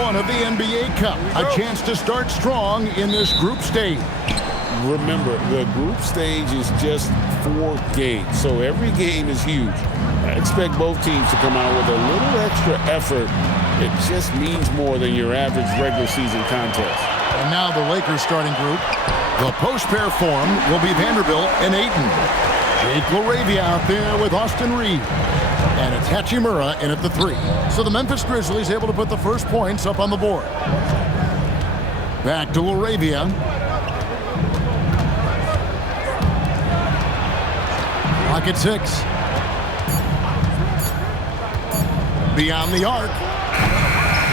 1 of the NBA Cup. A chance to start strong in this group stage. Remember, the group stage is just 4 games, so every game is huge. I expect both teams to come out with a little extra effort. It just means more than your average regular season contest. And now the Lakers starting group. The post pair form will be Vanderbilt and Ayton. Jake LaRavia out there with Austin Reaves. And it's Hachimura in at the 3. So the Memphis Grizzlies able to put the first points up on the board. Back to LaRavia. Clock at 6. Beyond the arc.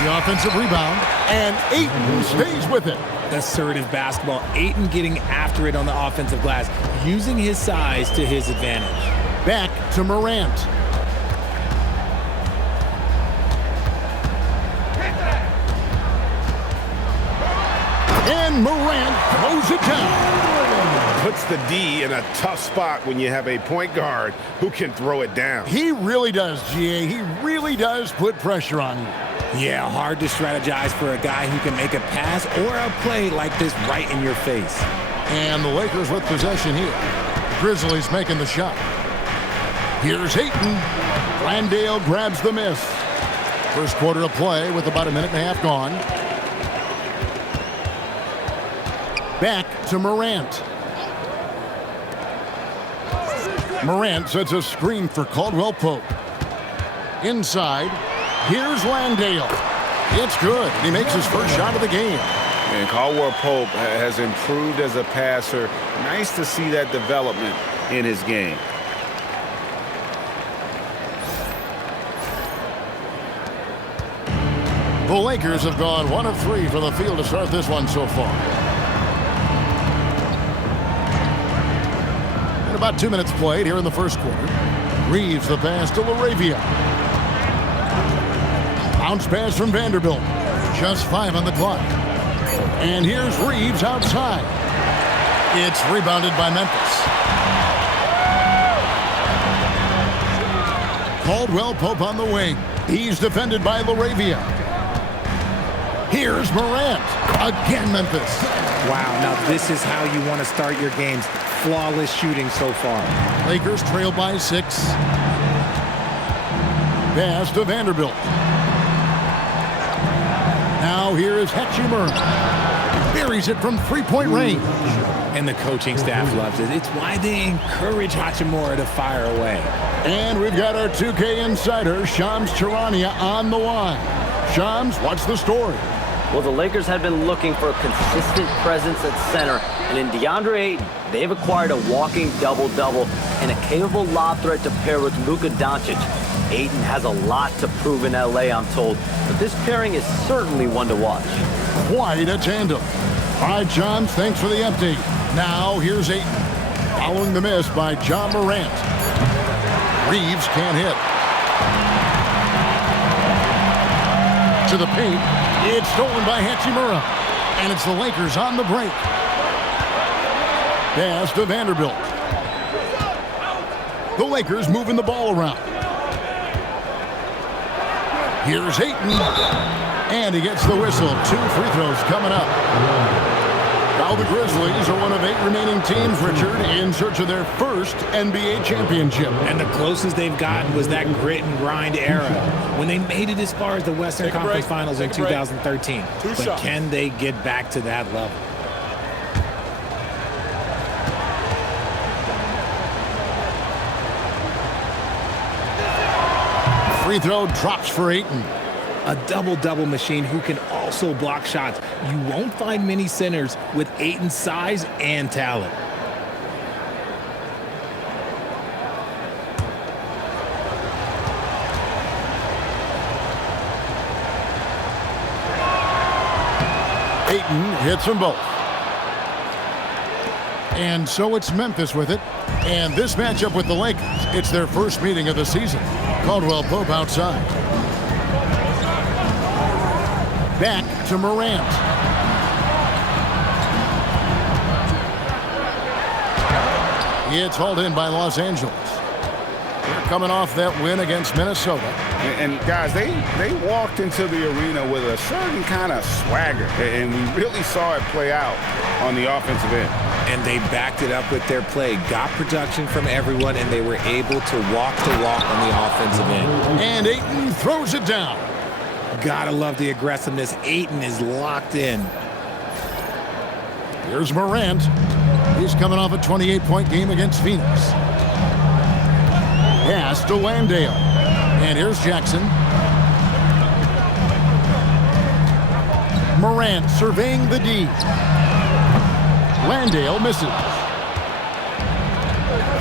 The offensive rebound. And Ayton stays with it. Assertive basketball. Ayton getting after it on the offensive glass, using his size to his advantage. Back to Morant. And Morant throws it down. Puts the D in a tough spot when you have a point guard who can throw it down. He really does, GA. He really does put pressure on you. Yeah, hard to strategize for a guy who can make a pass or a play like this right in your face. And the Lakers with possession here. Grizzlies making the shot. Here's Ayton. Landale grabs the miss. First quarter of play with about a minute and a half gone. Back to Morant. Morant sets a screen for Caldwell Pope. Inside. Here's Landale. It's good. He makes his first shot of the game. And Caldwell Pope has improved as a passer. Nice to see that development in his game. The Lakers have gone 1 of 3 for the field to start this one so far. And about 2 minutes played here in the first quarter. Reaves the pass to LaRavia. Bounce pass from Vanderbilt. Just 5 on the clock. And here's Reaves outside. It's rebounded by Memphis. Caldwell Pope on the wing. He's defended by LaRavia. Here's Morant. Again, Memphis. Wow, now this is how you want to start your games. Flawless shooting so far. Lakers trail by 6. Pass to Vanderbilt. Now here is Hachimura. Buries it from 3-point range. And the coaching staff loves it. It's why they encourage Hachimura to fire away. And we've got our 2K insider, Shams Charania, on the line. Shams, what's the story? Well, the Lakers have been looking for a consistent presence at center, and in DeAndre Ayton, they've acquired a walking double-double and a capable lob threat to pair with Luka Dončić. Ayton has a lot to prove in LA, I'm told, but this pairing is certainly one to watch. Quite a tandem. All right, Shams, thanks for the update. Now, here's Ayton. Following the miss by John Morant. Reaves can't hit. To the paint. It's stolen by Hachimura. And it's the Lakers on the break. Pass to Vanderbilt. The Lakers moving the ball around. Here's Ayton. And he gets the whistle. 2 free throws coming up. Now the Grizzlies are one of 8 remaining teams, Richard, in search of their first NBA championship. And the closest they've gotten was that grit and grind era when they made it as far as the Western Conference Finals in 2013. But can they get back to that level? Free throw drops for Ayton. A double-double machine who can also block shots. You won't find many centers with Ayton's size and talent. Ayton hits them both. And so it's Memphis with it. And this matchup with the Lakers, it's their first meeting of the season. Caldwell Pope outside. Back to Morant. It's hauled in by Los Angeles. They're coming off that win against Minnesota. And guys, they walked into the arena with a certain kind of swagger, and we really saw it play out on the offensive end. And they backed it up with their play, got production from everyone, and they were able to walk on the offensive end. And Ayton throws it down. Gotta love the aggressiveness. Ayton is locked in. Here's Morant. He's coming off a 28-point game against Phoenix. Pass to Landale. And here's Jackson. Morant surveying the D. Landale misses.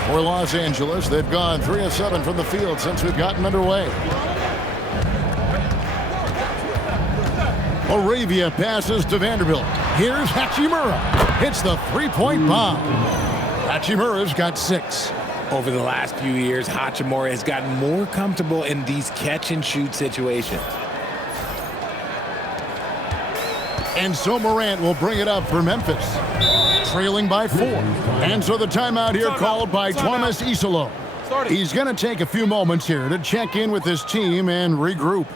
For Los Angeles, they've gone 3 of 7 from the field since we've gotten underway. Moravia passes to Vanderbilt. Here's Hachimura. Hits the three-point bomb. Hachimura's got 6. Over the last few years, Hachimura has gotten more comfortable in these catch-and-shoot situations. And so Morant will bring it up for Memphis, trailing by 4. And so the timeout here called by Thomas Isolo. He's going to take a few moments here to check in with his team and regroup.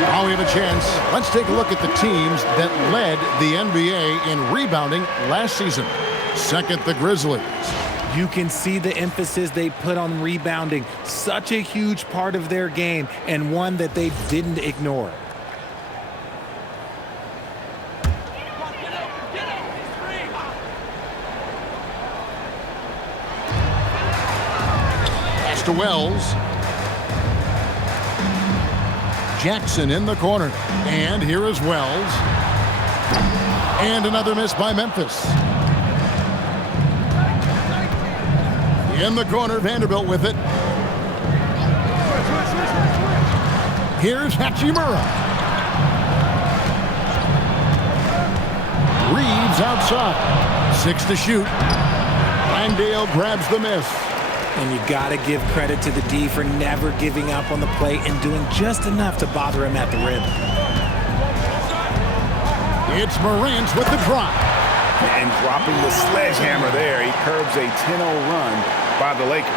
Now we have a chance. Let's take a look at the teams that led the NBA in rebounding last season. Second, the Grizzlies. You can see the emphasis they put on rebounding. Such a huge part of their game, and one that they didn't ignore. Pass to Wells. Jackson in the corner. And here is Wells. And another miss by Memphis. In the corner, Vanderbilt with it. Here's Hachimura. Reaves outside. 6 to shoot. Landale grabs the miss. And you got to give credit to the D for never giving up on the play and doing just enough to bother him at the rim. It's Morant with the drop. And dropping the sledgehammer there, he curbs a 10-0 run by the Lakers.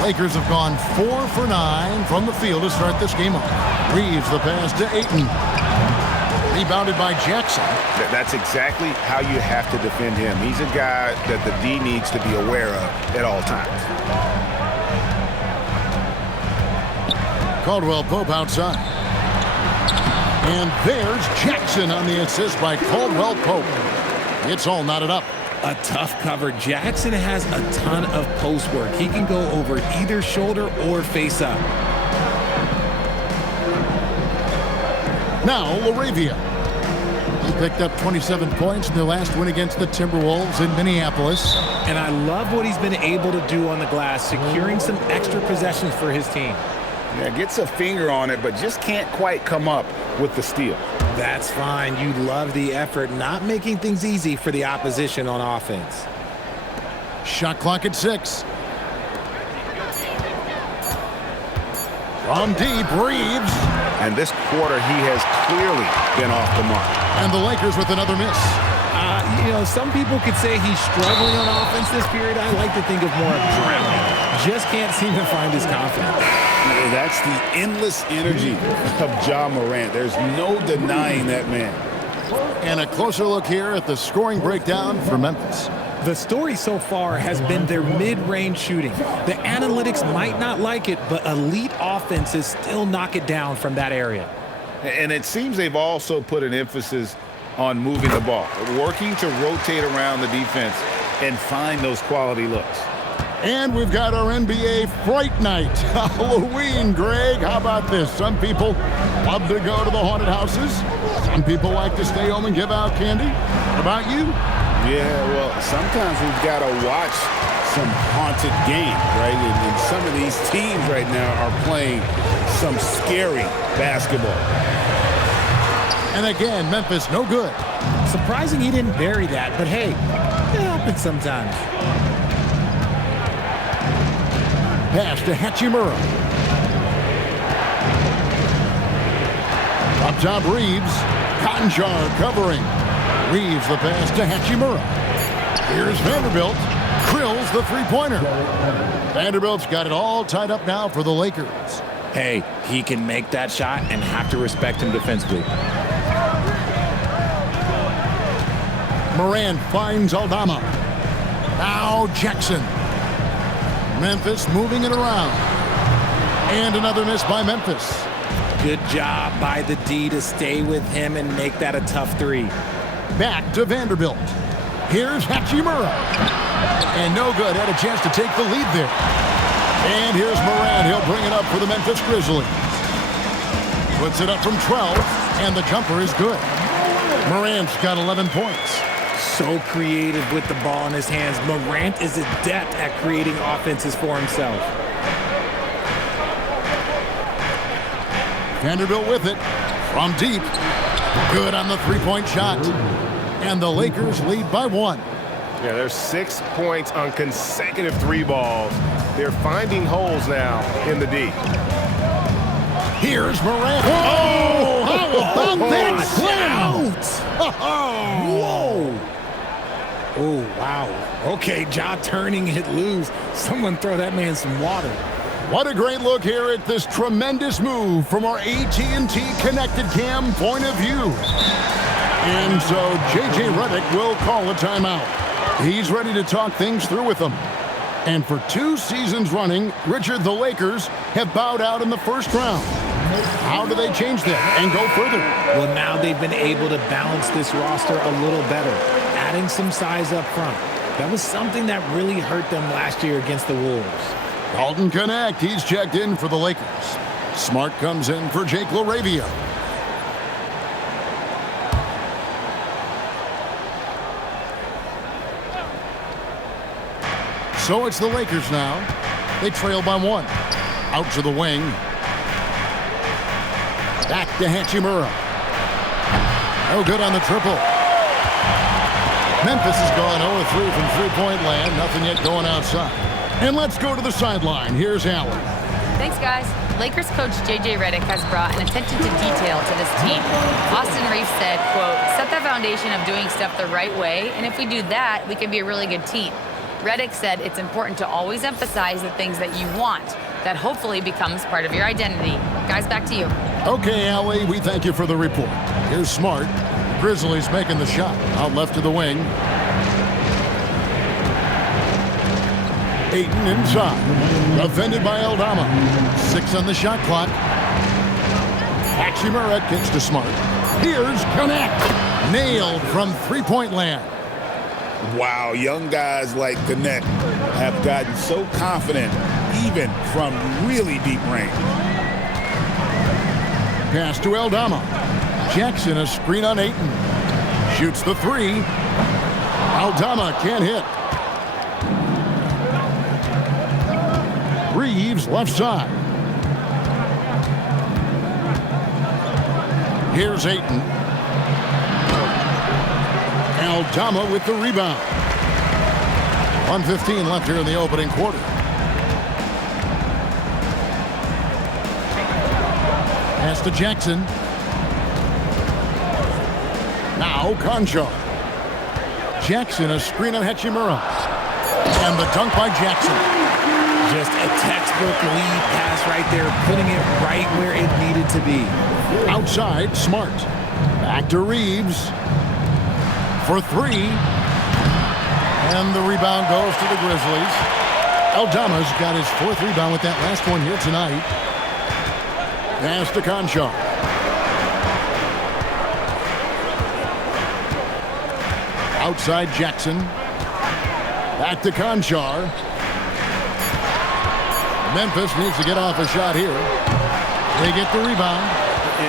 Lakers have gone 4 for 9 from the field to start this game off. Reaves the pass to Ayton. Rebounded by Jackson. That's exactly how you have to defend him. He's a guy that the D needs to be aware of at all times. Caldwell Pope outside. And there's Jackson on the assist by Caldwell Pope. It's all knotted up. A tough cover. Jackson has a ton of post work. He can go over either shoulder or face up. Now Laravia. He picked up 27 points in their last win against the Timberwolves in Minneapolis. And I love what he's been able to do on the glass, securing some extra possessions for his team. Yeah, gets a finger on it, but just can't quite come up with the steal. That's fine. You love the effort, not making things easy for the opposition on offense. Shot clock at 6. From deep, Reaves. And this quarter, he has clearly been off the mark. And the Lakers with another miss. You know, some people could say he's struggling on offense this period. I like to think of more of drowning. Just can't seem to find his confidence. That's the endless energy of Ja Morant. There's no denying that man. And a closer look here at the scoring breakdown for Memphis. The story so far has been their mid-range shooting. The analytics might not like it, but elite offenses still knock it down from that area. And it seems they've also put an emphasis on moving the ball, working to rotate around the defense and find those quality looks. And we've got our NBA Fright Night. Halloween, Greg. How about this? Some people love to go to the haunted houses. Some people like to stay home and give out candy. What about you? Yeah, well, sometimes we've got to watch some haunted games, right? And some of these teams right now are playing some scary basketball. And again, Memphis, no good. Surprising he didn't bury that, but hey, it happens sometimes. Pass to Hachimura. Up top, Reaves. Dončić covering. Reaves the pass to Hachimura. Here's Vanderbilt. Drills the three-pointer. Vanderbilt's got it all tied up now for the Lakers. Hey, he can make that shot and have to respect him defensively. Morant finds Aldama. Now Jackson. Memphis moving it around. And another miss by Memphis. Good job by the D to stay with him and make that a tough three. Back to Vanderbilt. Here's Hachimura. And no good. Had a chance to take the lead there. And here's Morant. He'll bring it up for the Memphis Grizzlies. Puts it up from 12, and the jumper is good. Morant's got 11 points. So creative with the ball in his hands. Morant is adept at creating offenses for himself. Vanderbilt with it from deep. Good on the three-point shot. And the Lakers lead by 1. Yeah, there's 6 points on consecutive 3 balls. They're finding holes now in the D. Here's Morant. Oh, how about that slam? Whoa. Oh, wow. Okay, Ja turning it loose. Someone throw that man some water. What a great look here at this tremendous move from our AT&T Connected Cam point of view. And so J.J. Redick will call a timeout. He's ready to talk things through with them. And for 2 seasons running, Richard, the Lakers have bowed out in the first round. How do they change that and go further? Well, now they've been able to balance this roster a little better, adding some size up front. That was something that really hurt them last year against the Wolves. Dalton Connect, he's checked in for the Lakers. Smart comes in for Jake LaRavia. So it's the Lakers now. They trail by 1. Out to the wing. Back to Hachimura. No good on the triple. Memphis has gone 0-3 from three-point land. Nothing yet going outside. And let's go to the sideline. Here's Allen. Thanks, guys. Lakers coach J.J. Redick has brought an attention to detail to this team. Austin Reaves said, quote, set the foundation of doing stuff the right way, and if we do that, we can be a really good team. Redick said it's important to always emphasize the things that you want. That hopefully becomes part of your identity. Guys, back to you. Okay, Allie, we thank you for the report. Here's Smart. Grizzlies making the shot. Out left to the wing. Ayton inside. Defended by Aldama. 6 on the shot clock. Hachimura kicks to Smart. Here's Connect. Nailed from three-point land. Wow, young guys like Connect have gotten so confident, even from really deep range. Pass to Aldama. Jackson, a screen on Ayton. Shoots the 3. Aldama can't hit. Reaves left side. Here's Ayton. Aldama with the rebound. 1:15 left here in the opening quarter. Pass to Jackson. Now Dončić. Jackson, a screen on Hachimura. And the dunk by Jackson. Just a textbook lead pass right there, putting it right where it needed to be. Outside, Smart. Back to Reaves. For 3. And the rebound goes to the Grizzlies. Aldama's got his 4th rebound with that last one here tonight. Pass to Dončić. Outside Jackson. Back to Dončić. Memphis needs to get off a shot here. They get the rebound.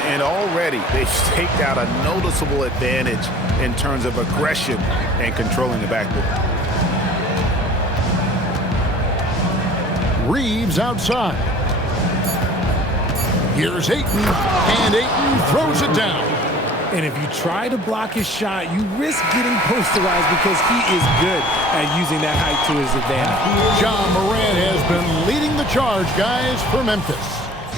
And already they've staked out a noticeable advantage in terms of aggression and controlling the backboard. Reaves outside. Here's Ayton, and Ayton throws it down. And if you try to block his shot, you risk getting posterized because he is good at using that height to his advantage. John Morant has been leading the charge, guys, for Memphis.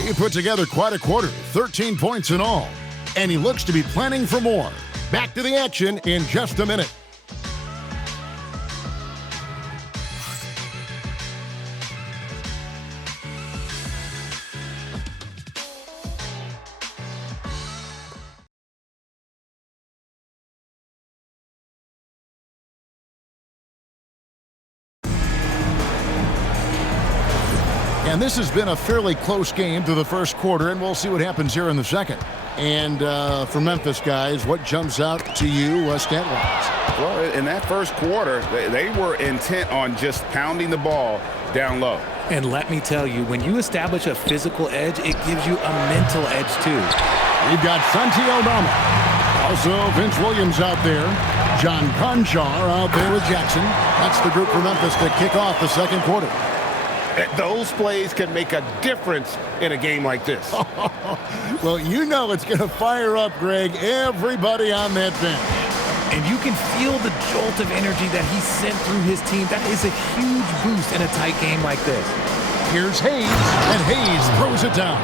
He put together quite a quarter, 13 points in all, and he looks to be planning for more. Back to the action in just a minute. And this has been a fairly close game through the first quarter, and we'll see what happens here in the second. And for Memphis, guys, what jumps out to you stat-wise? Well, in that first quarter, they were intent on just pounding the ball down low. And let me tell you, when you establish a physical edge, it gives you a mental edge, too. We've got Santi Aldama. Also, Vince Williams out there. John Conchar out there with Jackson. That's the group for Memphis to kick off the second quarter. Those plays can make a difference in a game like this. Well, you know it's going to fire up, Greg, everybody on that bench. And you can feel the jolt of energy that he sent through his team. That is a huge boost in a tight game like this. Here's Hayes, and Hayes throws it down.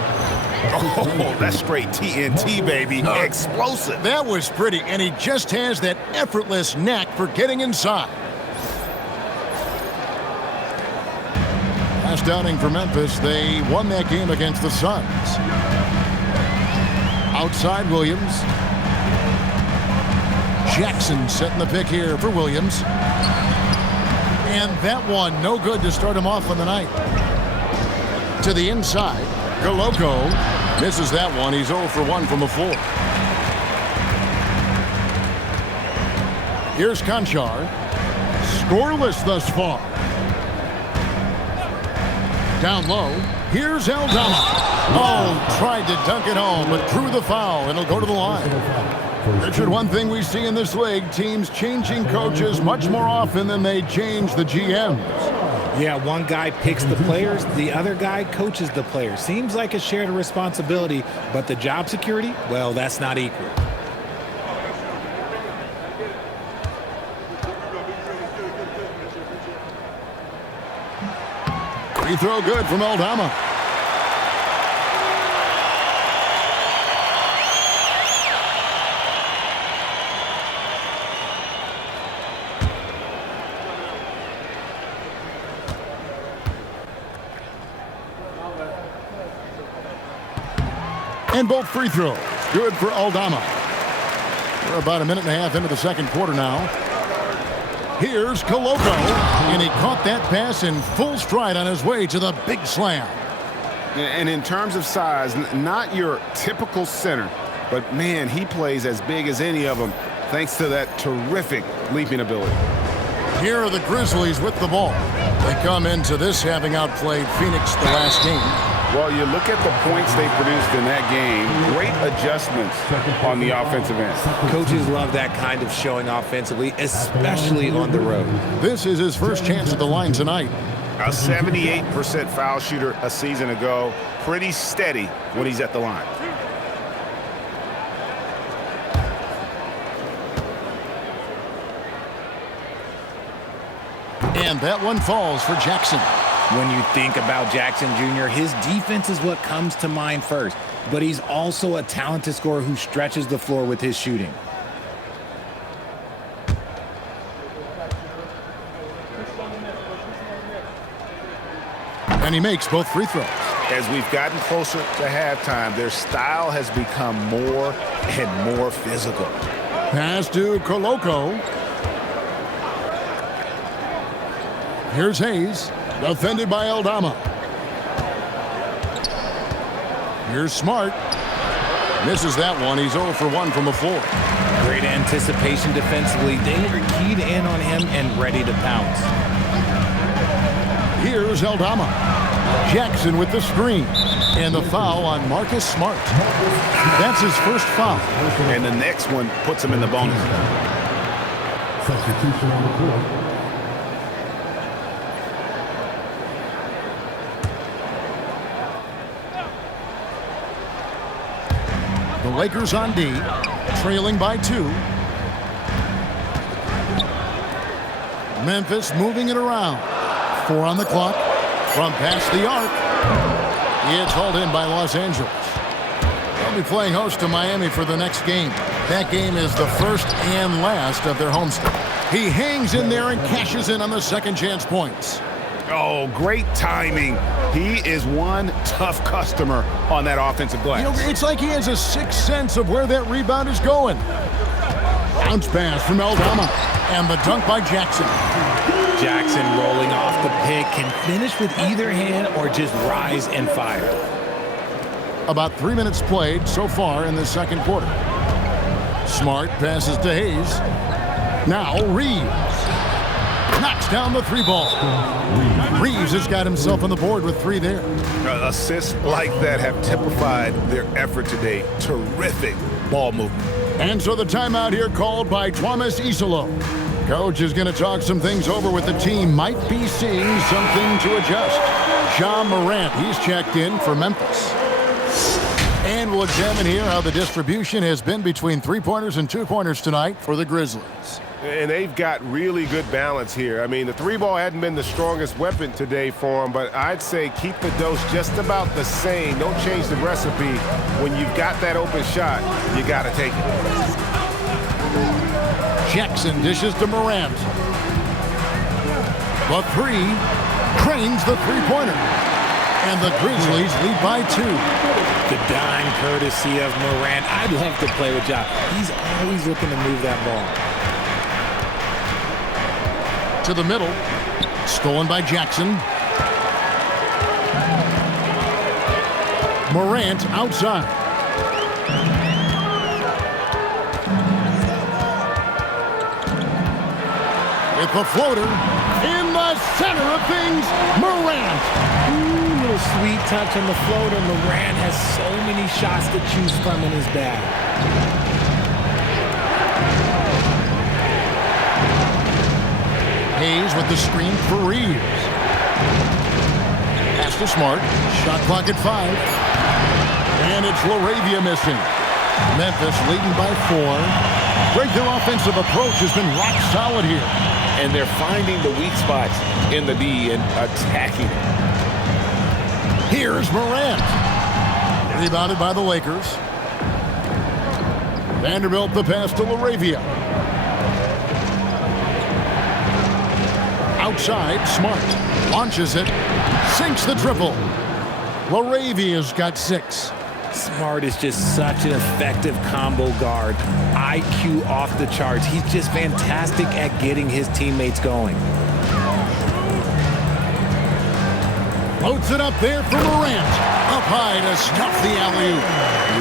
Oh, that's straight TNT, baby. Explosive. That was pretty, and he just has that effortless knack for getting inside. Last outing for Memphis, they won that game against the Suns. Outside Williams. Jackson setting the pick here for Williams. And that one, no good to start him off on the night. To the inside, Goloko misses that one. He's 0 for 1 from the floor. Here's Conchar. Scoreless thus far. Down low, here's Aldama. Oh, tried to dunk it home, but drew the foul, and it'll go to the line. Richard, one thing we see in this league, teams changing coaches much more often than they change the GMs. Yeah, one guy picks the players, the other guy coaches the players. Seems like a shared responsibility, but the job security, well, that's not equal. Free throw good from Aldama. And both free throws good for Aldama. We're about a minute and a half into the second quarter now. Here's Goloko, and he caught that pass in full stride on his way to the big slam. And in terms of size, not your typical center, but man, he plays as big as any of them thanks to that terrific leaping ability. Here are the Grizzlies with the ball. They come into this having outplayed Phoenix the last game. Well, you look at the points they produced in that game, great adjustments on the offensive end. Coaches love that kind of showing offensively, especially on the road. This is his first chance at the line tonight. A 78% foul shooter a season ago, pretty steady when he's at the line. And that one falls for Jackson. When you think about Jackson Jr., his defense is what comes to mind first, but he's also a talented scorer who stretches the floor with his shooting. And he makes both free throws. As we've gotten closer to halftime, their style has become more and more physical. Pass to Goloko. Here's Hayes. Defended by Aldama. Here's Smart. Misses that one. He's 0 for 1 from the floor. Great anticipation defensively. They were keyed in on him and ready to pounce. Here's Aldama. Jackson with the screen. And the foul on Marcus Smart. That's his first foul. And the next one puts him in the bonus. Substitution on the court. Lakers on D, trailing by 2. Memphis moving it around. 4 on the clock. From past the arc. It's hauled in by Los Angeles. They'll be playing host to Miami for the next game. That game is the first and last of their homestand. He hangs in there and cashes in on the second chance points. Oh, great timing. He is one tough customer on that offensive glass. You know, it's like he has a sixth sense of where that rebound is going. Bounce pass from Aldama. And the dunk by Jackson. Jackson rolling off the pick can finish with either hand or just rise and fire. About 3 minutes played so far in the second quarter. Smart passes to Hayes. Now Reaves. Knocks down the 3 ball. Reaves has got himself on the board with 3 there. Assists like that have typified their effort today. Terrific ball movement. And so the timeout here called by Thomas Isolo. Coach is going to talk some things over with the team. Might be seeing something to adjust. Ja Morant, he's checked in for Memphis. And we'll examine here how the distribution has been between 3-pointers and 2-pointers tonight for the Grizzlies. And they've got really good balance here. I mean, the 3-ball hadn't been the strongest weapon today for them, but I'd say keep the dose just about the same. Don't change the recipe. When you've got that open shot, you got to take it. Jackson dishes to Morant. The 3 cranes the 3-pointer. And the Grizzlies lead by 2. The dime courtesy of Morant. I'd love to play with Ja. He's always looking to move that ball. To the middle. Stolen by Jackson. Morant outside. With the floater in the center of things, Morant. Ooh, little sweet touch on the floater. Morant has so many shots to choose from in his bag. Hayes with the screen for Reaves. Pass to Smart. Shot clock at 5. And it's LaRavia missing. Memphis leading by 4. Great, their offensive approach has been rock solid here. And they're finding the weak spots in the D and attacking it. Here's Morant. Rebounded by the Lakers. Vanderbilt the pass to LaRavia. Outside, Smart launches it, sinks the triple. LaRavia's got 6. Smart is just such an effective combo guard. IQ off the charts. He's just fantastic at getting his teammates going. Loads it up there for Morant. Up high to stuff the alley-oop.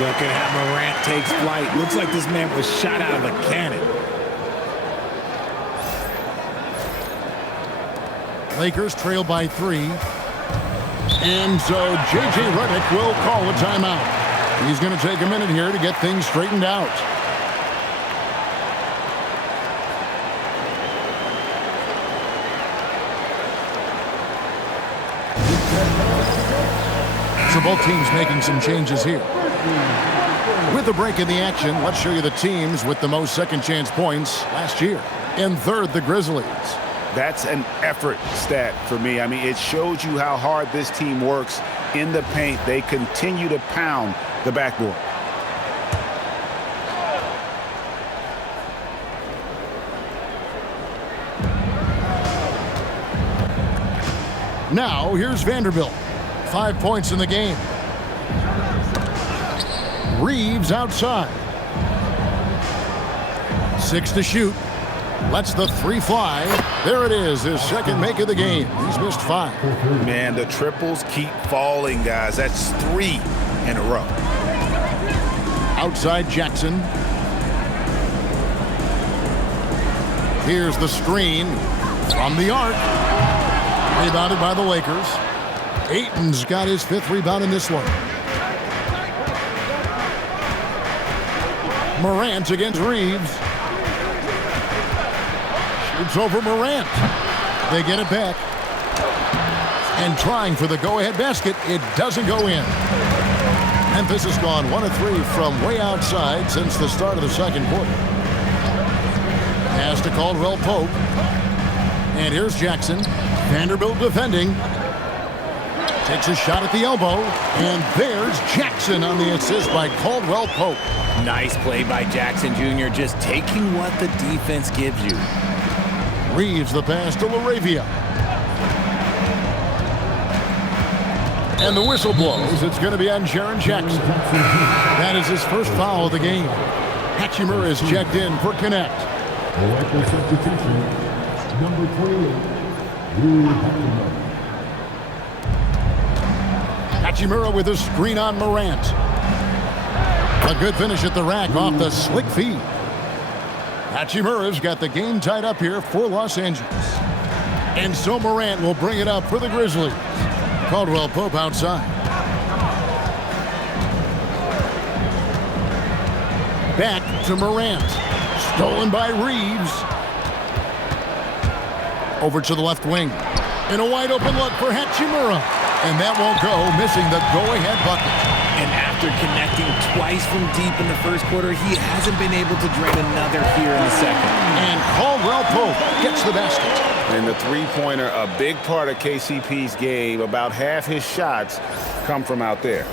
Look at how Morant takes flight. Looks like this man was shot out of a cannon. Lakers trail by 3. And so J.J. Redick will call a timeout. He's going to take a minute here to get things straightened out. So both teams making some changes here. With the break in the action, let's show you the teams with the most second chance points last year. In third, the Grizzlies. That's an effort stat for me. I mean, it shows you how hard this team works in the paint. They continue to pound the backboard. Now, here's Vanderbilt. 5 points in the game. Reaves outside. 6 to shoot. Lets the 3 fly. There it is, his second make of the game. He's missed 5. Man, the triples keep falling, guys. That's 3 in a row. Outside Jackson. Here's the screen from the arc. Rebounded by the Lakers. Ayton's got his 5th rebound in this one. Morant against Reaves. Shoots over Morant. They get it back. And trying for the go-ahead basket, it doesn't go in. Memphis has gone 1 of 3 from way outside since the start of the second quarter. Pass to Caldwell Pope. And here's Jackson. Vanderbilt defending. Takes a shot at the elbow. And there's Jackson on the assist by Caldwell Pope. Nice play by Jackson Jr., just taking what the defense gives you. Reaves the pass to LaRavia. And the whistle blows. It's going to be on Jaren Jackson. That is his first foul of the game. Hachimura is checked in for Connect. Substitution, number 28, Hachimura with a screen on Morant. A good finish at the rack off the slick feed. Hachimura's got the game tied up here for Los Angeles. And so Morant will bring it up for the Grizzlies. Caldwell Pope outside. Back to Morant. Stolen by Reaves. Over to the left wing. And a wide open look for Hachimura. And that won't go, missing the go-ahead bucket. And after connecting twice from deep in the first quarter, he hasn't been able to drain another here in the second. And Caldwell Pope gets the basket. And the three-pointer, a big part of KCP's game. About half his shots come from out there.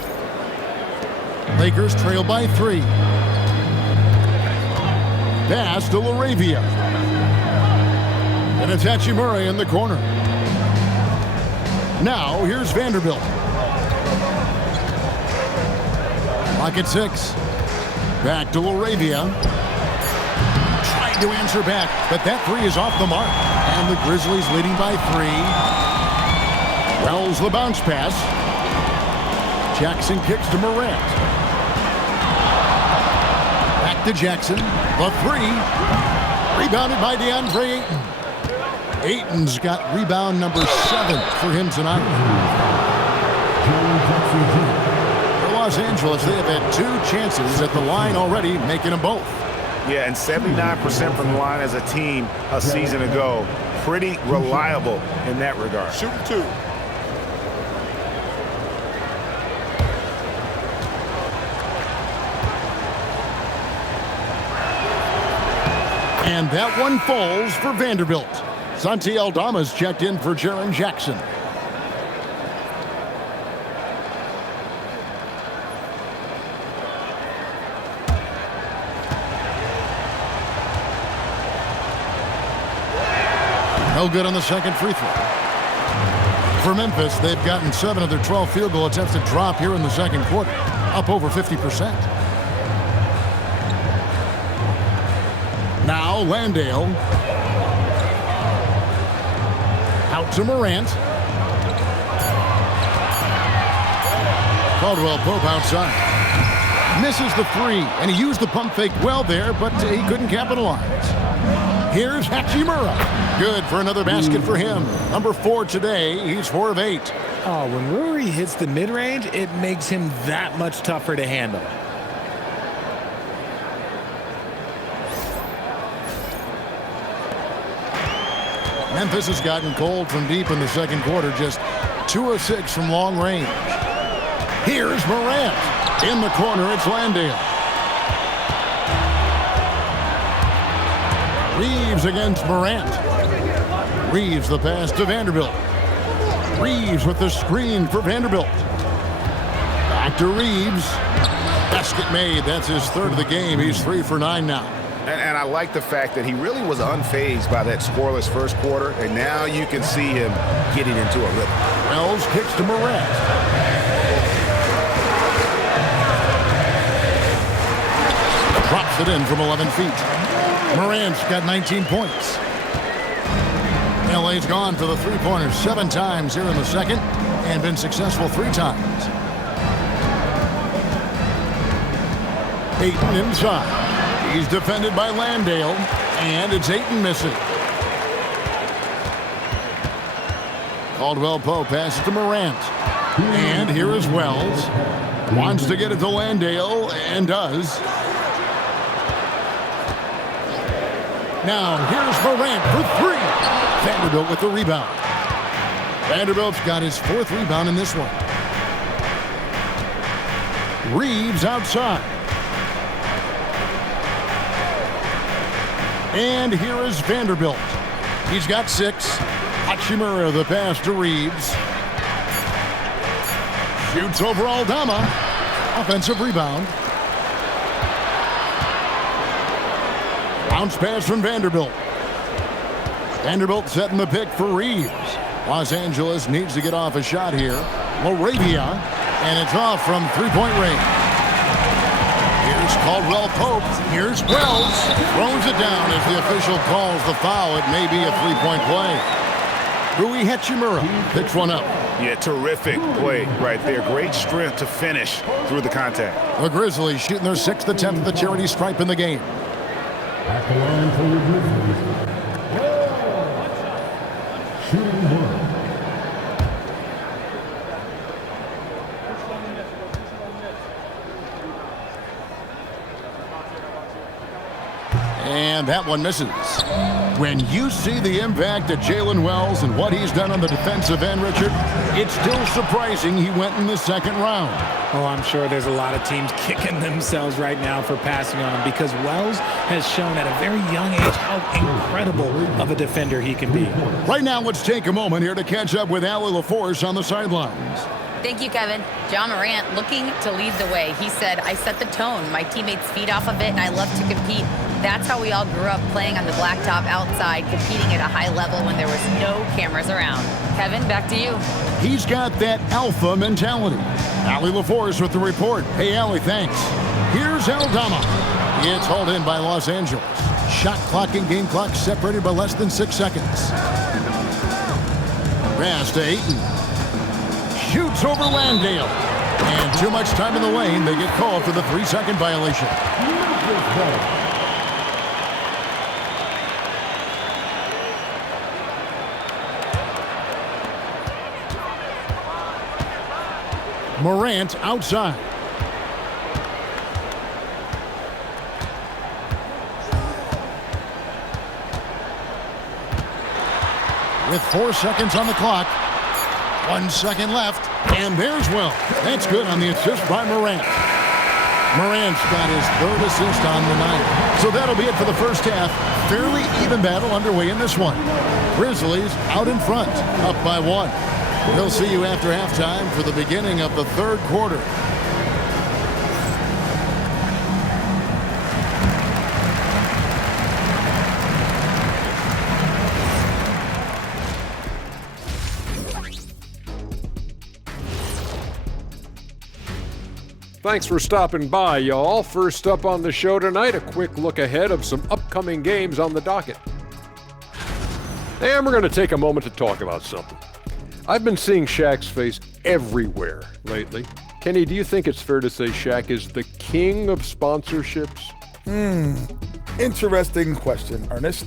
Lakers trail by 3. Pass to LaRavia. And it's Hachimura in the corner. Now, here's Vanderbilt. Lock at 6. Back to LaRavia. Tried to answer back, but that 3 is off the mark. And the Grizzlies leading by 3. Wells the bounce pass. Jackson kicks to Morant. Back to Jackson. The 3. Rebounded by DeAndre Ayton. Ayton's got rebound number 7 for him tonight. For Los Angeles, they have had 2 chances at the line already, making them both. Yeah, and 79% from the line as a team a season ago. Pretty reliable in that regard. Shoot 2. And that one falls for Vanderbilt. Santi Aldama's checked in for Jaren Jackson. No good on the second free throw. For Memphis, they've gotten 7 of their 12 field goal attempts to drop here in the second quarter, up over 50%. Now Landale. Out to Morant. Caldwell Pope outside. Misses the 3, and he used the pump fake well there, but he couldn't capitalize. Here's Hachimura. Good for another basket for him. Number 4 today. He's 4 of 8. Oh, when Rory hits the mid-range, it makes him that much tougher to handle. Memphis has gotten cold from deep in the second quarter, just 2 of 6 from long range. Here's Morant. In the corner, it's Landale. Reaves against Morant. Reaves the pass to Vanderbilt. Reaves with the screen for Vanderbilt. Back to Reaves. Basket made. That's his 3rd of the game. He's 3 for 9 now. And I like the fact that he really was unfazed by that scoreless first quarter, and now you can see him getting into a rhythm. Wells kicks to Morant. Drops it in from 11 feet. Morant's got 19 points. LA's gone for the three-pointers 7 times here in the second and been successful 3 times. Ayton inside. He's defended by Landale, and it's Ayton missing. Caldwell Pope passes to Morant. And here is Wells. Wants to get it to Landale, and does. Now, here's Morant for 3. Vanderbilt with the rebound. Vanderbilt's got his 4th rebound in this one. Reaves outside. And here is Vanderbilt. He's got 6. Hachimura the pass to Reaves. Shoots over Aldama. Offensive rebound. Bounce pass from Vanderbilt. Vanderbilt setting the pick for Reaves. Los Angeles needs to get off a shot here. Moravia, and it's off from three-point range. Here's Caldwell Pope. Here's Wells. Throws it down as the official calls the foul. It may be a three-point play. Rui Hachimura picks one up. Yeah, terrific play right there. Great strength to finish through the contact. The Grizzlies shooting their 6th attempt at the charity stripe in the game. At the line for the Grizzlies. Shooting 1. And that one misses. When you see the impact of Jaylen Wells and what he's done on the defensive end, Richard, it's still surprising he went in the second round. Oh, I'm sure there's a lot of teams kicking themselves right now for passing on him because Wells has shown at a very young age how incredible of a defender he can be. Right now, let's take a moment here to catch up with Allie LaForce on the sidelines. Thank you, Kevin. Ja Morant looking to lead the way. He said, I set the tone. My teammates feed off of it, and I love to compete. That's how we all grew up, playing on the blacktop outside, competing at a high level when there was no cameras around. Kevin, back to you. He's got that alpha mentality. Allie LaForce with the report. Hey, Allie, thanks. Here's Aldama. It's hauled in by Los Angeles. Shot clock and game clock separated by less than 6 seconds. Pass to Ayton. Shoots over Landale. And too much time in the lane. They get called for the 3-second violation. Morant outside. With 4 seconds on the clock. 1 second left. And there's Wells. That's good on the assist by Morant. Morant's got his 3rd assist on the night. So that'll be it for the first half. Fairly even battle underway in this one. Grizzlies out in front, up by 1. We'll see you after halftime for the beginning of the 3rd quarter. Thanks for stopping by, y'all. First up on the show tonight, a quick look ahead of some upcoming games on the docket. And we're going to take a moment to talk about something. I've been seeing Shaq's face everywhere lately. Kenny, do you think it's fair to say Shaq is the king of sponsorships? Interesting question, Ernest.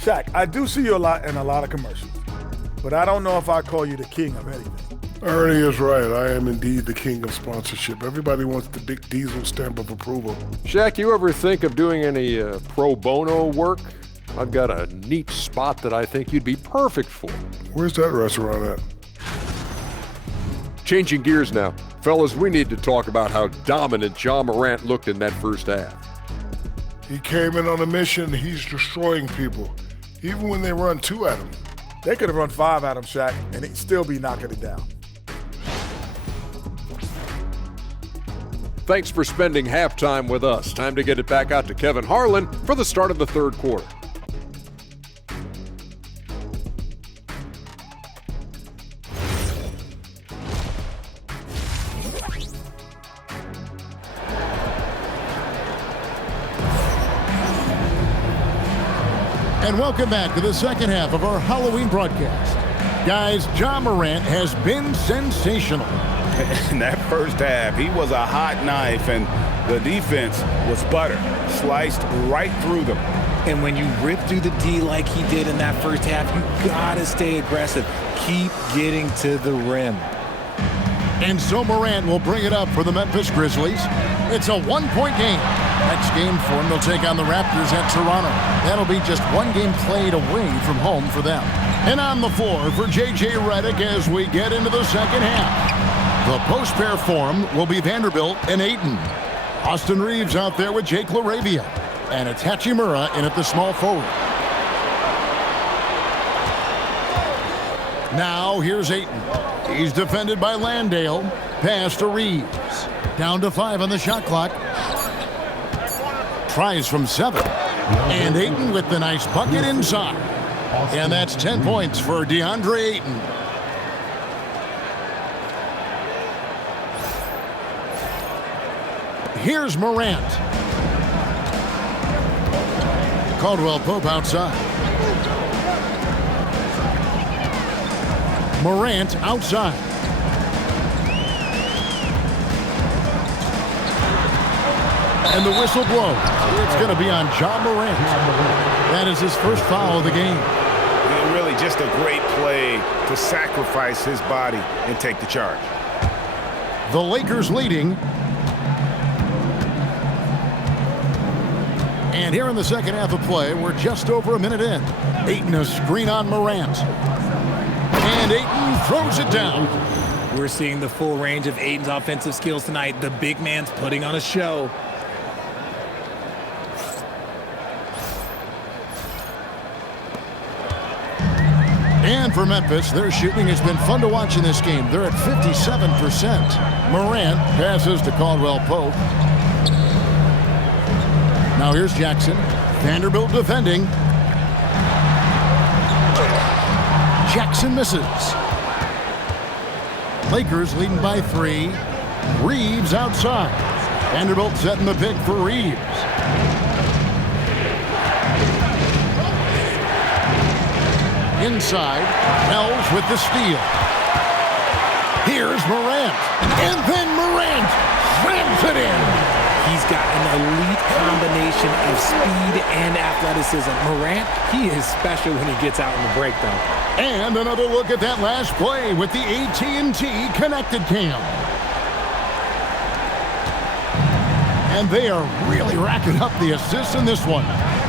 Shaq, I do see you a lot in a lot of commercials, but I don't know if I call you the king of anything. Ernie is right. I am indeed the king of sponsorship. Everybody wants the big diesel stamp of approval. Shaq, you ever think of doing any pro bono work? I've got a neat spot that I think you'd be perfect for. Where's that restaurant at? Changing gears now. Fellas, we need to talk about how dominant Ja Morant looked in that first half. He came in on a mission. He's destroying people, even when they run 2 at him. They could have run 5 at him, Shaq, and he'd still be knocking it down. Thanks for spending halftime with us. Time to get it back out to Kevin Harlan for the start of the 3rd quarter. And welcome back to the second half of our Halloween broadcast. Guys, Ja Morant has been sensational. In that first half, he was a hot knife, and the defense was butter, sliced right through them. And when you rip through the D like he did in that first half, you gotta stay aggressive. Keep getting to the rim. And so Morant will bring it up for the Memphis Grizzlies. It's a 1-point game. Next game for them, they'll take on the Raptors at Toronto. That'll be just 1 game played away from home for them. And on the floor for J.J. Redick as we get into the second half. The post pair form will be Vanderbilt and Ayton. Austin Reaves out there with Jake LaRavia. And it's Hachimura in at the small forward. Now here's Ayton. He's defended by Landale. Pass to Reaves. Down to 5 on the shot clock. Tries from 7. And Ayton with the nice bucket inside. And that's 10 points for DeAndre Ayton. Here's Morant. Caldwell Pope outside. Morant outside. And the whistle blows. It's going to be on Ja Morant. That is his first foul of the game. And really just a great play to sacrifice his body and take the charge. The Lakers leading. And here in the second half of play, we're just over a minute in. Ayton a screen on Morant. And Ayton throws it down. We're seeing the full range of Ayton's offensive skills tonight. The big man's putting on a show. And for Memphis, their shooting has been fun to watch in this game. They're at 57%. Morant passes to Caldwell Pope. Now here's Jackson. Vanderbilt defending. Jackson misses. Lakers leading by 3. Reaves outside. Vanderbilt setting the pick for Reaves. Inside, Wells with the steal. Here's Morant. And then Morant slams it in. He's got an elite combination of speed and athleticism. Morant, he is special when he gets out in the break, though. And another look at that last play with the AT&T Connected Cam. And they are really racking up the assists in this one.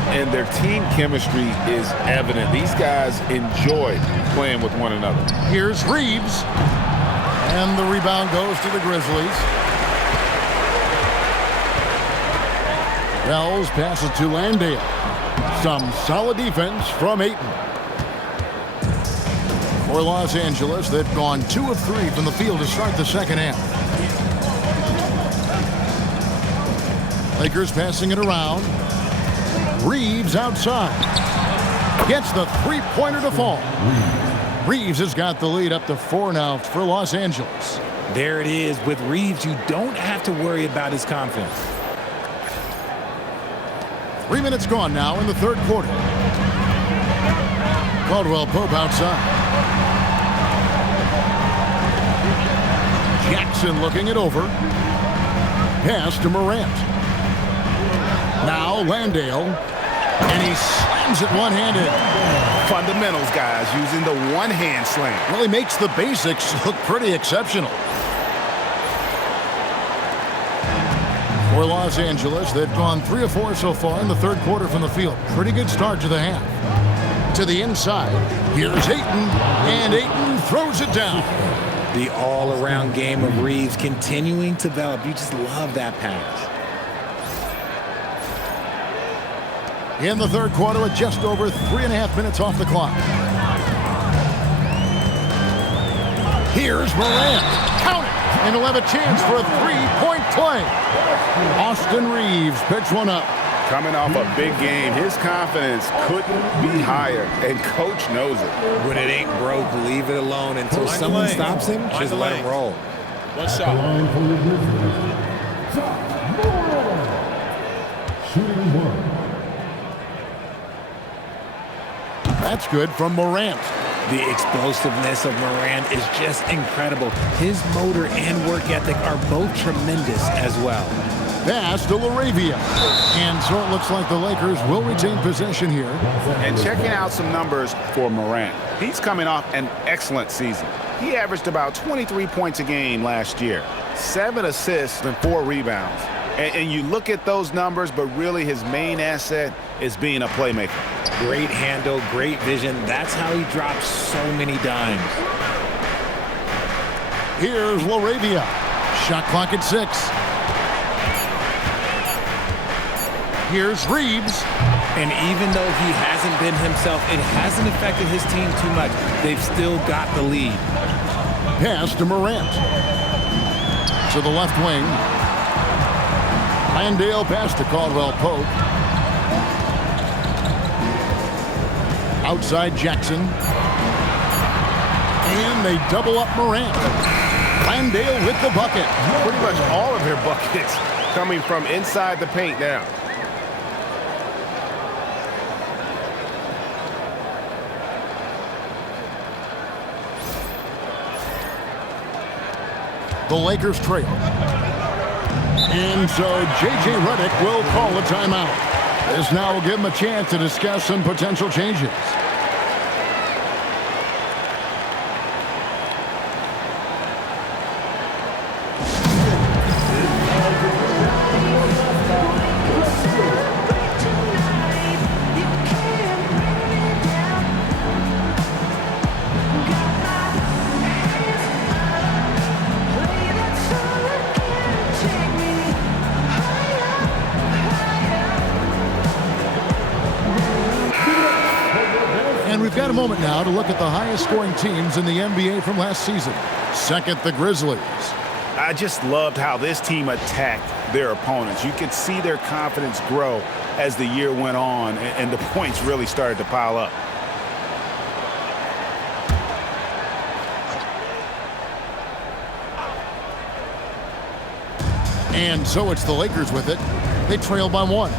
And their team chemistry is evident. These guys enjoy playing with one another. Here's Reaves. And the rebound goes to the Grizzlies. Wells passes to Landale. Some solid defense from Ayton. For Los Angeles, they've gone 2 of 3 from the field to start the second half. Lakers passing it around. Reaves outside. Gets the three-pointer to fall. Reaves has got the lead up to 4 now for Los Angeles. There it is. With Reaves, you don't have to worry about his confidence. 3 minutes gone now in the third quarter. Caldwell Pope outside. Jackson looking it over. Pass to Morant. Now Landale. And he slams it one-handed. Fundamentals, guys, using the one-hand slam. Well, he makes the basics look pretty exceptional. For Los Angeles, they've gone 3 of 4 so far in the third quarter from the field. Pretty good start to the half. To the inside. Here's Ayton, and Ayton throws it down. The all-around game of Reaves continuing to develop. You just love that pass. In the third quarter with just over 3.5 minutes off the clock. Here's Morant. Count it. And he'll have a chance for a 3-point play. Austin Reaves picks one up. Coming off a big game, his confidence couldn't be higher, and coach knows it. When it ain't broke, leave it alone until someone stops him. Just let him roll. One shot. Shooting 1. That's good from Morant. The explosiveness of Morant is just incredible. His motor and work ethic are both tremendous as well. Pass to LaRavia. And so it looks like the Lakers will retain possession here. And checking out some numbers for Morant. He's coming off an excellent season. He averaged about 23 points a game last year, 7 assists and 4 rebounds. And you look at those numbers, but really his main asset is being a playmaker. Great handle, great vision. That's how he drops so many dimes. Here's Laravia. Shot clock at 6. Here's Reaves. And even though he hasn't been himself, it hasn't affected his team too much. They've still got the lead. Pass to Morant. To the left wing. Landale pass to Caldwell Pope. Outside Jackson. And they double up Morant. Landale with the bucket. Pretty much all of their buckets coming from inside the paint now. The Lakers trail. And so J.J. Redick will call a timeout. This now will give him a chance to discuss some potential changes. And we've got a moment now to look at the highest scoring teams in the NBA from last season. Second, the Grizzlies. I just loved how this team attacked their opponents. You could see their confidence grow as the year went on, and the points really started to pile up. And so it's the Lakers with it. They trail by 1.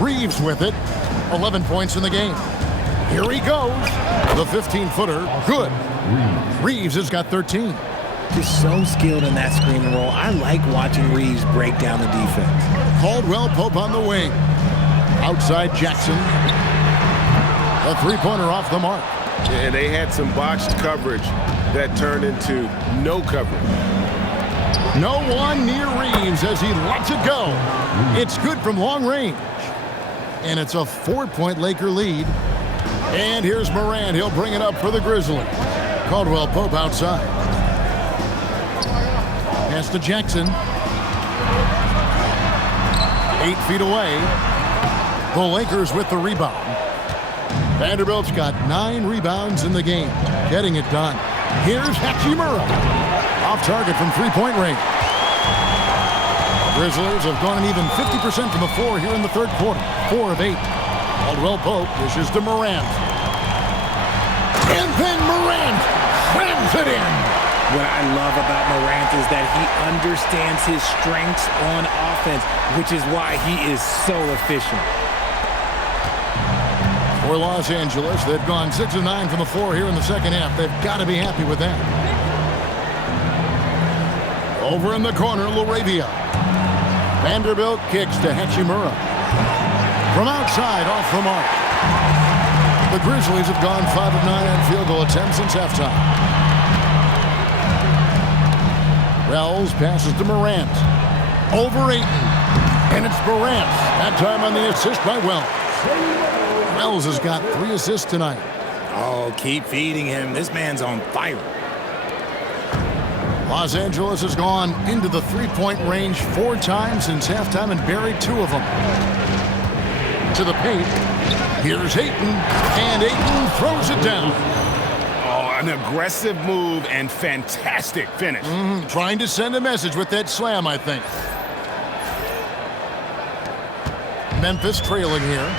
Reaves with it. 11 points in the game. Here he goes. The 15-footer. Good. Reaves has got 13. Just so skilled in that screen and roll. I like watching Reaves break down the defense. Caldwell Pope on the wing. Outside Jackson. A three-pointer off the mark. And they had some botched coverage that turned into no coverage. No one near Reaves as he lets it go. It's good from long range. And it's a 4-point Laker lead. And here's Morant. He'll bring it up for the Grizzlies. Caldwell Pope outside. Pass to Jackson. 8 feet away. The Lakers with the rebound. Vanderbilt's got 9 rebounds in the game. Getting it done. Here's Hachimura. Off target from 3-point range. Grizzlies have gone an even 50% from the floor here in the third quarter. 4 of 8. Caldwell Pope dishes to Morant. And then Morant slams it in. What I love about Morant is that he understands his strengths on offense, which is why he is so efficient. For Los Angeles, they've gone 6 of 9 from the floor here in the second half. They've got to be happy with that. Over in the corner, Laravia. Vanderbilt kicks to Hachimura. From outside, off the mark. The Grizzlies have gone 5 of 9 on field goal attempts since halftime. Wells passes to Morant. Over Ayton. And it's Morant. That time on the assist by Wells. Wells has got 3 assists tonight. Oh, keep feeding him. This man's on fire. Los Angeles has gone into the 3-point range 4 times since halftime and buried 2 of them. To the paint. Here's Ayton. And Ayton throws it down. Oh, an aggressive move and fantastic finish. Trying to send a message with that slam, I think. Memphis trailing here.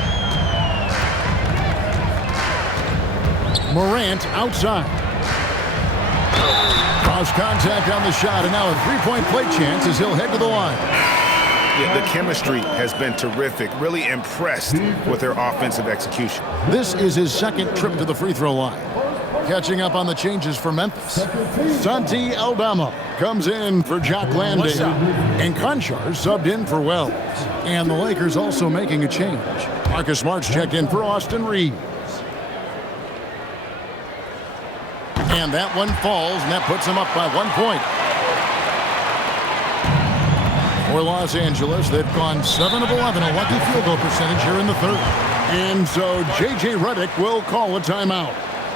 Morant outside. Cross contact on the shot, and now a 3-point play chance as he'll head to the line. Yeah, the chemistry has been terrific. Really impressed with their offensive execution. This is his second trip to the free throw line. Catching up on the changes for Memphis. Santi Aldama comes in for Jock Landale. And Conchar subbed in for Wells. And the Lakers also making a change. Marcus Smart's checked in for Austin Reaves. And that one falls, and that puts them up by 1 point. For Los Angeles, they've gone 7 of 11, a lucky field goal percentage here in the third. And so J.J. Redick will call a timeout.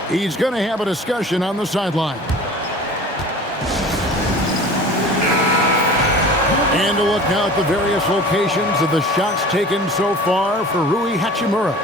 He's going to have a discussion on the sideline. And a look now at the various locations of the shots taken so far for Rui Hachimura.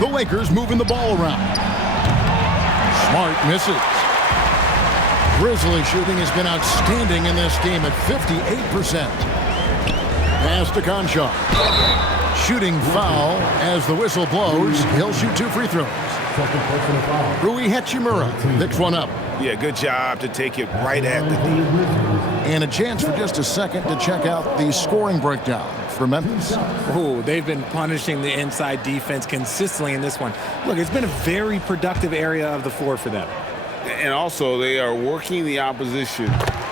The Lakers moving the ball around. Smart misses. Grizzly shooting has been outstanding in this game at 58%. Pass to Dončić. Shooting foul as the whistle blows. He'll shoot 2 free throws. Rui Hachimura picks one up. Yeah, good job to take it right at the D. And a chance for just a second to check out the scoring breakdown for Memphis. Oh, they've been punishing the inside defense consistently in this one. Look, it's been a very productive area of the floor for them. And also, they are working the opposition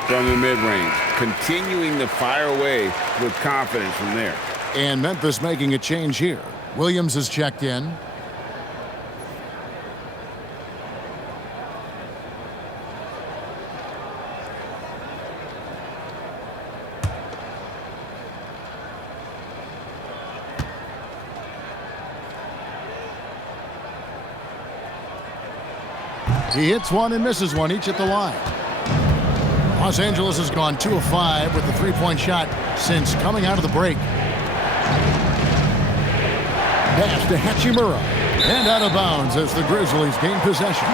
from the mid-range, continuing to fire away with confidence from there. And Memphis making a change here. Williams has checked in. He hits one and misses one, each at the line. Los Angeles has gone 2 of 5 with the three-point shot since coming out of the break. Pass to Hachimura. And out of bounds as the Grizzlies gain possession.